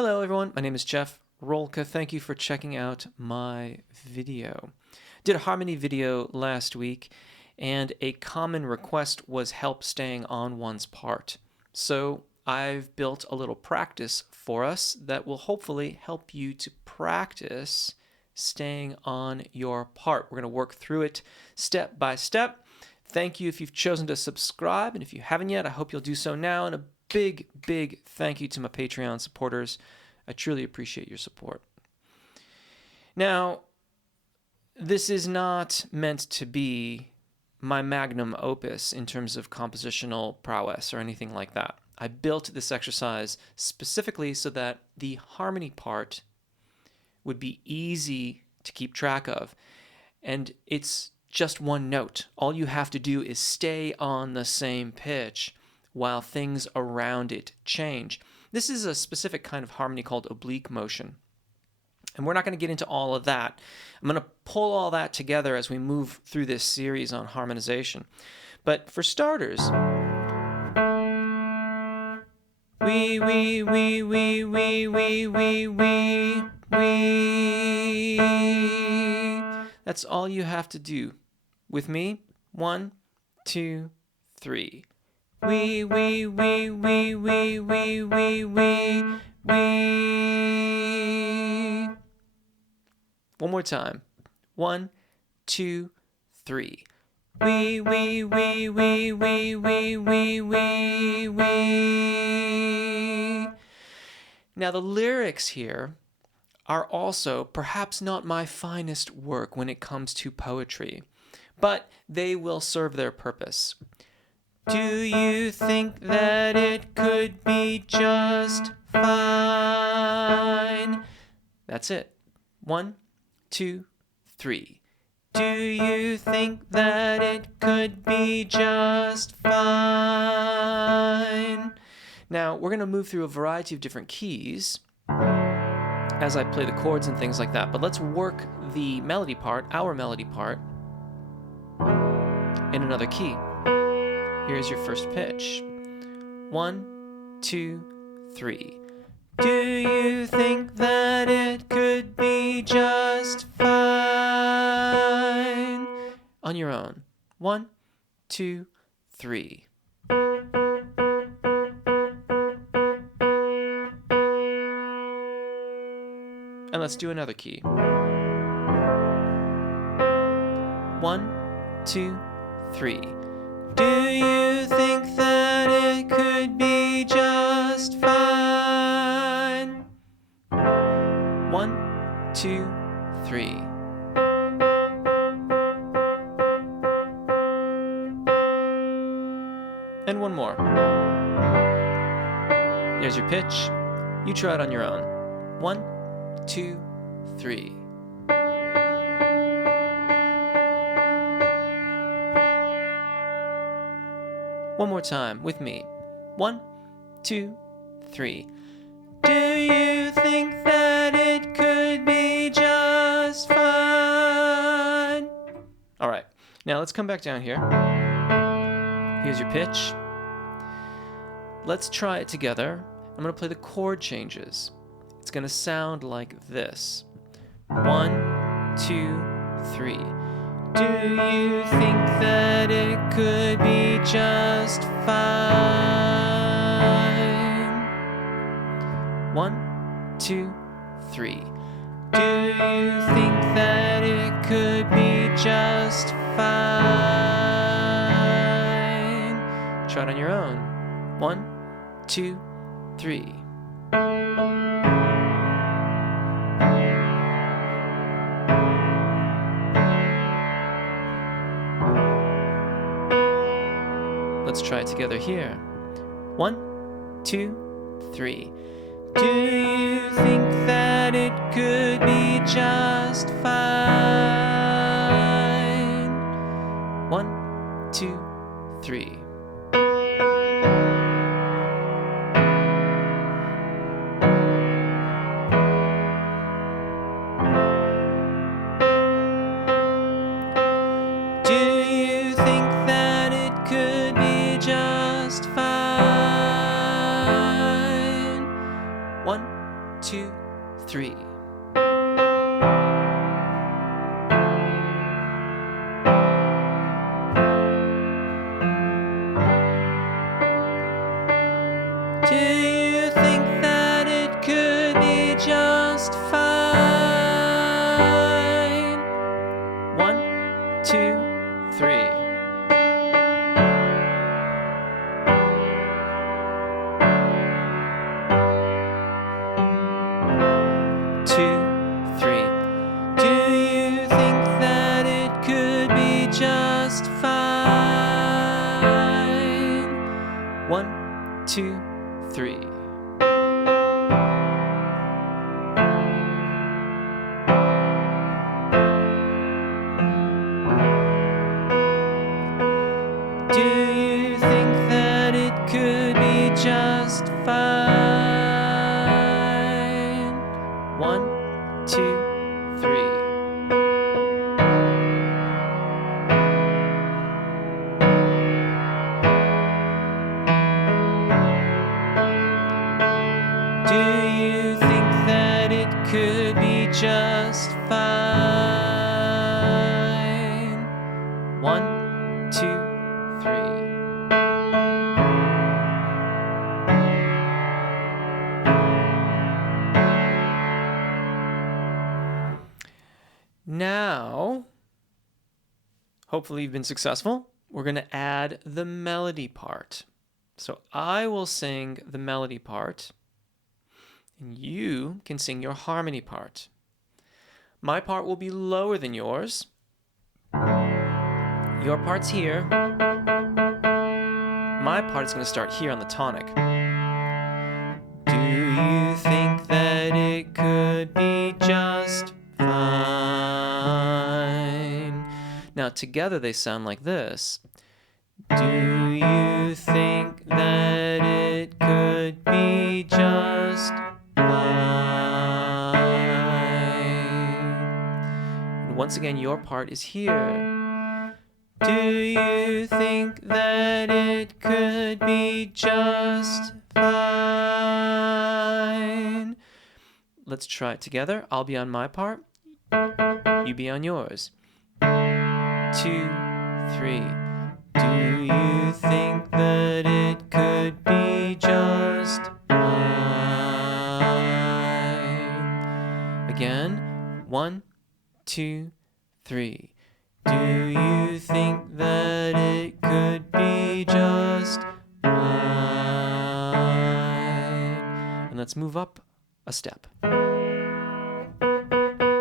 Hello everyone, my name is Jeff Rolka. Thank you for checking out my video. Did a harmony video last week, and a common request was help staying on one's part. So I've built a little practice for us that will hopefully help you to practice staying on your part. We're going to work through it step by step. Thank you if you've chosen to subscribe, and if you haven't yet, I hope you'll do so now. And a big thank you to my Patreon supporters. I truly appreciate your support. Now, this is not meant to be my magnum opus in terms of compositional prowess or anything like that. I built this exercise specifically so that the harmony part would be easy to keep track of. And it's just one note. All you have to do is stay on the same pitch while things around it change. This is a specific kind of harmony called oblique motion. And we're not going to get into all of that. I'm going to pull all that together as we move through this series on harmonization. But for starters, we. That's all you have to do. With me, 1, 2, 3. We. One more time. 1, 2, 3. We. Now the lyrics here are also perhaps not my finest work when it comes to poetry, but they will serve their purpose. Do you think that it could be just fine? That's it. 1, 2, 3. Do you think that it could be just fine? Now, we're going to move through a variety of different keys as I play the chords and things like that, but let's work the melody part, our melody part, in another key. Here's your first pitch. 1, 2, 3. Do you think that it could be just fine? On your own. 1, 2, 3. And let's do another key. 1, 2, 3. Do you think that it could be just fine? 1, 2, 3. And one more. There's your pitch. You try it on your own. 1, 2, 3. One more time with me. 1, 2, 3. Do you think that it could be just fine? All right. Now let's come back down here. Here's your pitch. Let's try it together. I'm going to play the chord changes. It's going to sound like this. 1, 2, 3. Do you think that it could be just fine? 1, 2, 3. Do you think that it could be just fine? Try it on your own. 1, 2, 3. Let's try it together here. 1, 2, 3. Do you think that it could be just fine? 1, 2, 3. Do you think that it could be just fine? 1, 2, 3. Do you think that it could be just fine? 1, 2, 3. 2, 3. Do you think that it could be just fine? 1, 2, 3. Do you think that it could be just fine? 1, 2, 3. Do you think that it could be just fine? 1, 2, 3. Now, hopefully you've been successful. We're going to add the melody part. So I will sing the melody part, and you can sing your harmony part. My part will be lower than yours. Your part's here. My part is going to start here on the tonic. Do you think that it could be just fine? Now together they sound like this. Do you think that it could be just fine? And once again, your part is here. Do you think that it could be just fine? Let's try it together. I'll be on my part. You be on yours. 2, 3. Do you think that it could be just fine? Again. 1, 2, 3. Do you think that it could be just fine? And let's move up a step.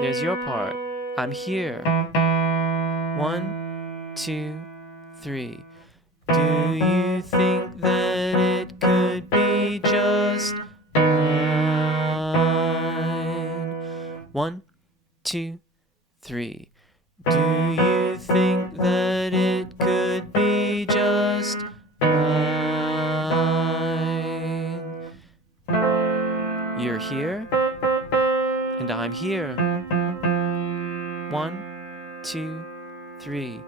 There's your part. I'm here. 1, 2, 3. Do you think that it could be just fine? 1, 2, 3. Do you think that it could be just fine? You're here, and I'm here. 1, 2, 3.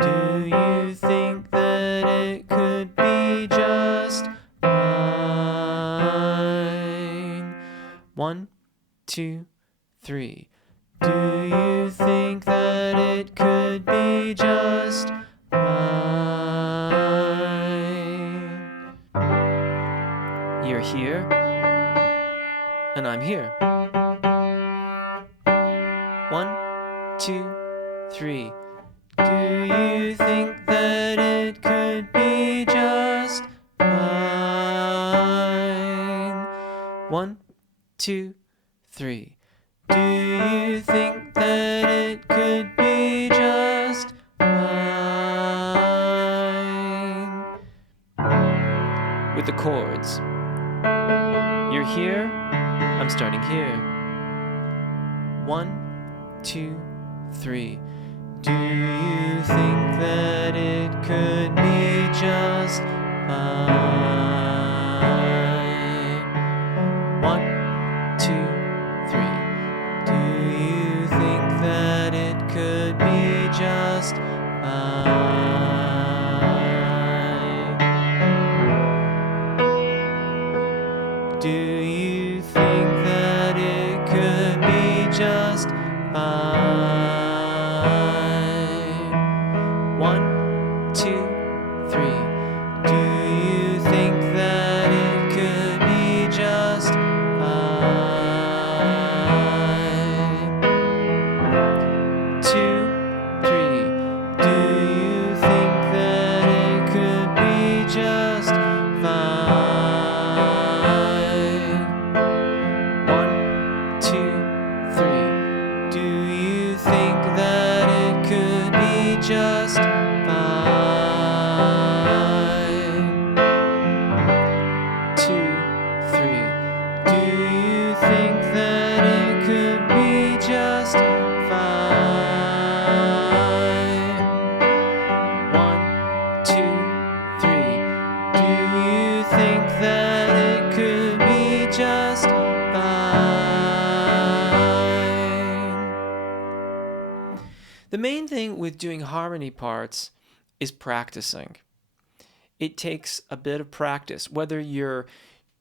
Do you think that it could be just fine? 1, 2, 3. Do you think that it could be just fine? You're here, and I'm here. 1, 2, 3. Do you think that it could be just fine? 1, 2, 3. Do you think that it could be just fine? With the chords. You're here, I'm starting here. 1, 2, 3. Do you think that it could be just fine? 1, 2, 3. Do you think that it could be just fine? Do you think that fine. 1, 2, 3. Do you think that it could be just fine? 2, 3. Do you think that it could be just fine? 1, 2, 3. Do you think that it could be just fine? 2, 3. Do you think that it could be just fine? 1, 2, 3. Do you think that it could be just fine? The main thing with doing harmony parts is practicing. It takes a bit of practice, whether you're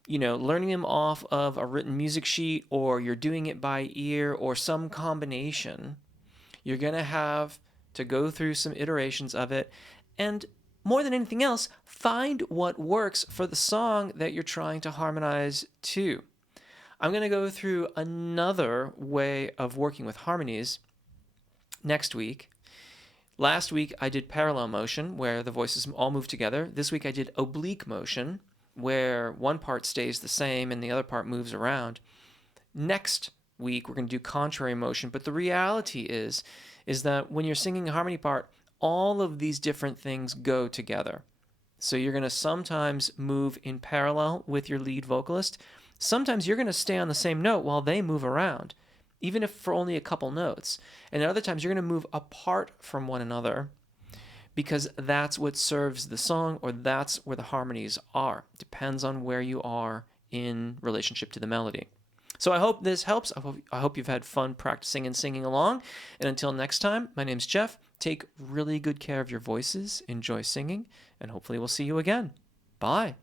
learning them off of a written music sheet or you're doing it by ear or some combination. You're going to have to go through some iterations of it, and more than anything else, find what works for the song that you're trying to harmonize to. I'm going to go through another way of working with harmonies next week. Last week I did parallel motion, where the voices all move together. This week I did oblique motion, where one part stays the same and the other part moves around. Next week we're going to do contrary motion, but the reality is that when you're singing a harmony part, all of these different things go together. So you're going to sometimes move in parallel with your lead vocalist. Sometimes you're going to stay on the same note while they move around, even if for only a couple notes. And at other times you're going to move apart from one another, because that's what serves the song, or that's where the harmonies are. Depends on where you are in relationship to the melody. So I hope this helps. I hope you've had fun practicing and singing along. And until next time, my name's Jeff. Take really good care of your voices, enjoy singing, and hopefully we'll see you again. Bye.